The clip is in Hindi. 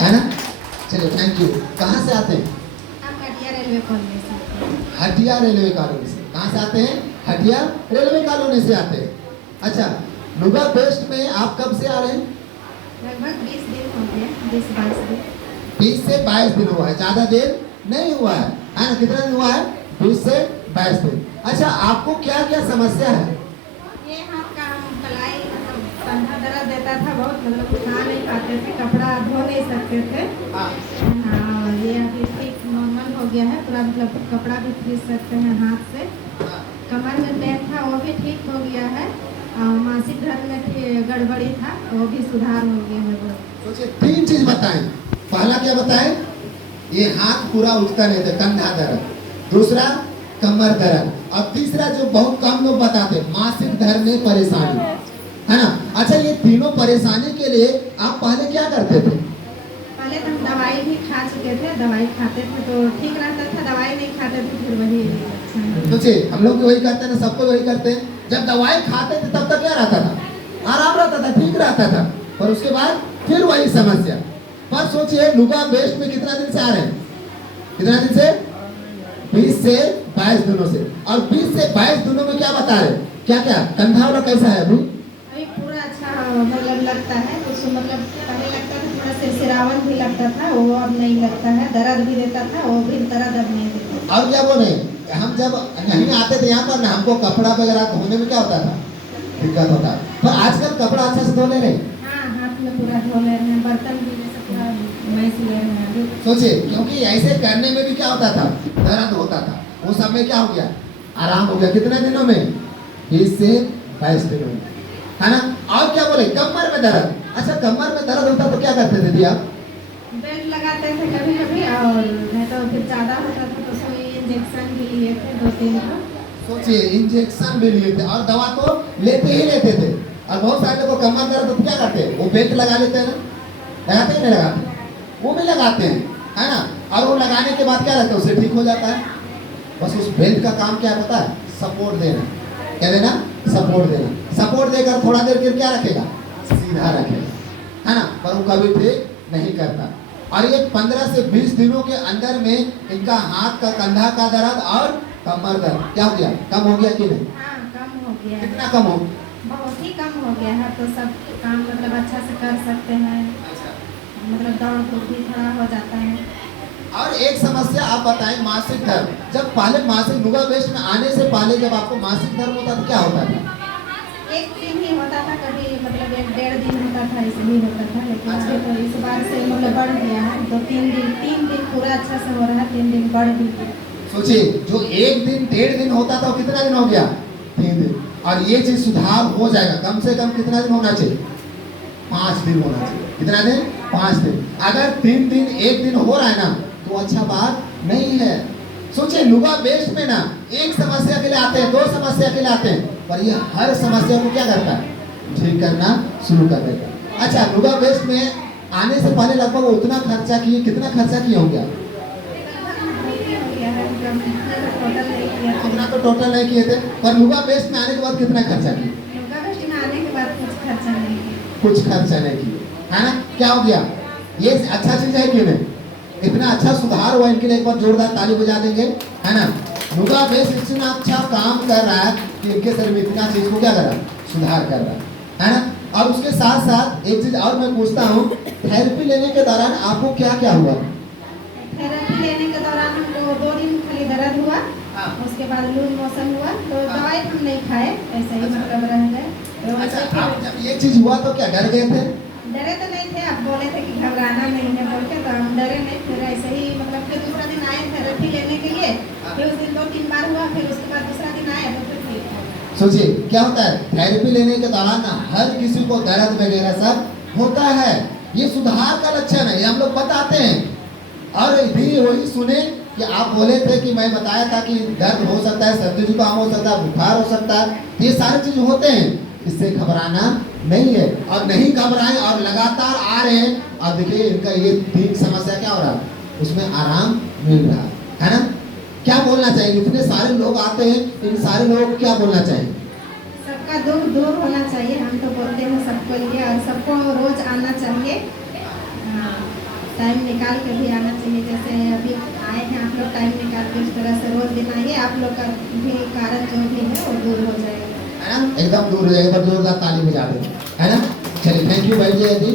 है ना। चलिए थैंक यू। कहाँ से आते हैं? आप हटिया रेलवे कॉलोनी से। हटिया रेलवे कॉलोनी से। कहाँ से आते हैं? हटिया रेलवे कॉलोनी से आते हैं। अच्छा, नुगा बेस्ट में आप कब से आ रहे हैं? लगभग 20 दिन हो गए, 20-22 दिन। 20 से 22 दिन हुआ है, ज्यादा देर नहीं हुआ है ना। कितना दिन हुआ है? 20 से 22 दिन। अच्छा, आपको क्या क्या समस्या है? ये हाथ का कलाई मतलब कंधा दर्द देता था बहुत, मतलब खा नहीं पाते थे, कपड़ा धो नहीं सकते थे। हाँ, ये अभी ठीक नॉर्मल हो गया है पूरा, मतलब कपड़ा भी खींच सकते हैं हाथ से। कमर में पेन था वो भी ठीक हो गया है, और मासिक धर्म में गड़बड़ी था वो भी सुधार हो गया है बहुत। सोचिए, 3 चीज बताएं। पहला क्या बताएं? ये हाथ पूरा उठता नहीं था, कंधा दर्द। दूसरा कमर दर्द। और तीसरा जो बहुत कम लोग बताते, मासिक धर्म में परेशानी, है ना। अच्छा, ये तीनों परेशानी के लिए आप पहले क्या करते थे? पहले तो हम दवाई भी खा चुके थे, दवाई खाते थे तो ठीक रहता था, दवाई नहीं खाते थे फिर वही अच्छा। सोचिए, हम लोग भी वही करते हैं ना, सबको वही करते हैं। जब दवाई खाते थे तब तक क्या रहता था? आराम रहता था, ठीक रहता था। और उसके बाद फिर वही समस्या। पर सोचिए, नुगा बेस्ट में कितना दिन से आ रहे हैं? कितना दिन से? 20 से 22 दिनों से। और 20 से 22 दिनों में क्या बता रहे? क्या क्या कंधा वाला कैसा है अभी? अभी पूरा अच्छा मतलब लगता है कुछ, मतलब पहले लगता था थोड़ा सिरसिरावन भी लगता था, वो अब नहीं लगता है। दर्द भी देता था, वो भी दर्द अब नहीं देता। और क्या बोले, हम जब नहीं आते थे यहाँ पर ना, हमको कपड़ा वगैरह धोने में क्या होता था? दिक्कत होता। पर आजकल कपड़ा अच्छा से धो ले रहे। हाँ, हाथ में पूरा धो ले रहे हैं, बर्तन भी जैसे पूरा मैस ले रहे हैं अभी। सोचिए, क्योंकि ऐसे करने में भी क्या होता था? दर्द होता था। वो सब में क्या हो गया? आराम हो गया। कितने दिनों में? 20 से 22 दिनों में, है ना। और क्या बोले? कमर में दर्द। अच्छा, कमर में दर्द होता तो क्या करते थे आप? बेल्ट लगाते थे कभी कभी, और नहीं तो फिर ज़्यादा होता था तो सुई इंजेक्शन भी लिए थे 2-3 को। सोचिए, इंजेक्शन भी लिए थे और दवा तो लेते ही लेते थे। और बहुत सारे लोग को कमर दर्द तो क्या करते हैं? वो बेल्ट लगा लेते हैं ना, लगाते हैं नहीं लगाते? वो भी लगाते हैं, है ना। और वो लगाने के बाद क्या रहता है? उससे ठीक हो जाता है। बस उस बेल्ट का काम क्या होता है? सपोर्ट देना। क्या देना? सपोर्ट देना। सपोर्ट देकर थोड़ा देर फिर क्या रखेगा? सीधा रखेगा, है ना। पर वो कभी ठीक नहीं करता। और ये 15 से 20 दिनों के अंदर में इनका हाथ का, कंधा का दर्द और कमर दर्द क्या हो गया? कम हो गया कि नहीं? हाँ, कम हो गया है। कितना कम हो? बहुत ही कम हो गया है, तो सब काम मतलब अच्छा से कर सकते हैं, मतलब दौड़ धूप भी थोड़ा हो जाता है। और एक समस्या आप बताएं, मासिक धर्म। जब पहले मासिक नुगा बेस्ट में आने से पहले जब आपको मासिक धर्म होता तो क्या होता था? एक दिन ही होता था, कभी मतलब 1-1.5 दिन होता था, इसलिए होता था। लेकिन अभी तो इस बार से मतलब बढ़ गया है, तो 3 दिन पूरा अच्छा से हो रहा है, 3 दिन बढ़ भी गया। सोचिए, जो 1 दिन 1.5 दिन होता था वो कितना दिन हो गया? 3 दिन। और ये चीज सुधार हो जाएगा। कम से कम कितना दिन होना चाहिए? 5 दिन होना चाहिए। कितना दिन? 5 दिन। अगर 3 दिन 1 दिन हो रहा है ना, तो अच्छा बात नहीं है। सोचिए, नुगा बेस्ट में ना एक समस्या के लिए आते हैं, 2 समस्या के लिए आते हैं, पर ये हर समस्या को क्या करता है? ठीक करना शुरू कर देता है। अच्छा, नुगा बेस्ट में आने से पहले लगभग उतना खर्चा किए, कितना खर्चा किए होंगे आप? उतना तो टोटल नहीं किए थे, पर नुगा बेस्ट में आने के बाद कितना खर्चा किए? नुगा बेस्ट में आने के बाद कुछ खर्चा नहीं किया। कुछ खर्चा नहीं किए, है ना। क्या हो गया? ये अच्छा चीज है कि नहीं? इतना अच्छा सुधार हुआ, इनके लिए एक बार जोरदार ताली बजा देंगे, है ना। नुगा बेस्ट इतना अच्छा काम कर रहा है कि इनके शरीर में इतना चीज को क्या कर रहा है? सुधार कर रहा है ना। और उसके साथ साथ एक चीज और मैं पूछता हूँ, थेरेपी लेने के दौरान आपको क्या क्या हुआ? थेरेपी लेने के दौरान हमको 2 दिन खाली दर्द हुआ, उसके बाद लूज मोशन हुआ, तो दवाई हम नहीं खाए, ऐसे ही मतलब रह गए। अच्छा, आप जब ये चीज हुआ तो क्या डर गए थे? डरे तो नहीं थे, आप बोले थे कि घबराना नहीं है बोल के, तो हम डरे नहीं। फिर ऐसे ही मतलब फिर दूसरा दिन आए थेरेपी लेने के लिए, फिर उस दिन 2-3 बार हुआ, फिर उसके बाद दूसरा दिन आए तो फिर ठीक हो गया। सोचिए, क्या होता है थेरेपी लेने के दौरान ना हर किसी को दर्द वगैरह सब होता है। ये सुधार का लक्षण है, ये हम लोग बताते हैं। और भी वही सुने कि आप बोले थे कि मैं बताया था कि दर्द हो सकता है, सर्दी जुकाम हो सकता है, बुखार हो सकता है, ये सारे चीज होते हैं। इससे घबराना नहीं है, और नहीं घबराएं, और लगातार आ रहे हैं। और देखिए, इनका ये 3 समस्या क्या हो रहा है, उसमें आराम मिल रहा है ना। क्या बोलना चाहिए? इतने सारे लोग आते हैं, इन सारे लोगों को क्या बोलना चाहिए? सबका दुख दूर होना चाहिए, हम तो बोलते हैं सबको लिए, और सबको रोज आना चाहिए। टाइम निकाल के भी आना चाहिए। जैसे अभी आए हैं आप लोग, टाइम निकाल के उस तरह से रोज दिन आइए, आप लोग का भी कारण जो भी है वो दूर हो जाएगा, है ना, एकदम दूर हो जाएगा। पर जोरदार ताली बजा दो, है ना। चलिए, थैंक यू भाई जी।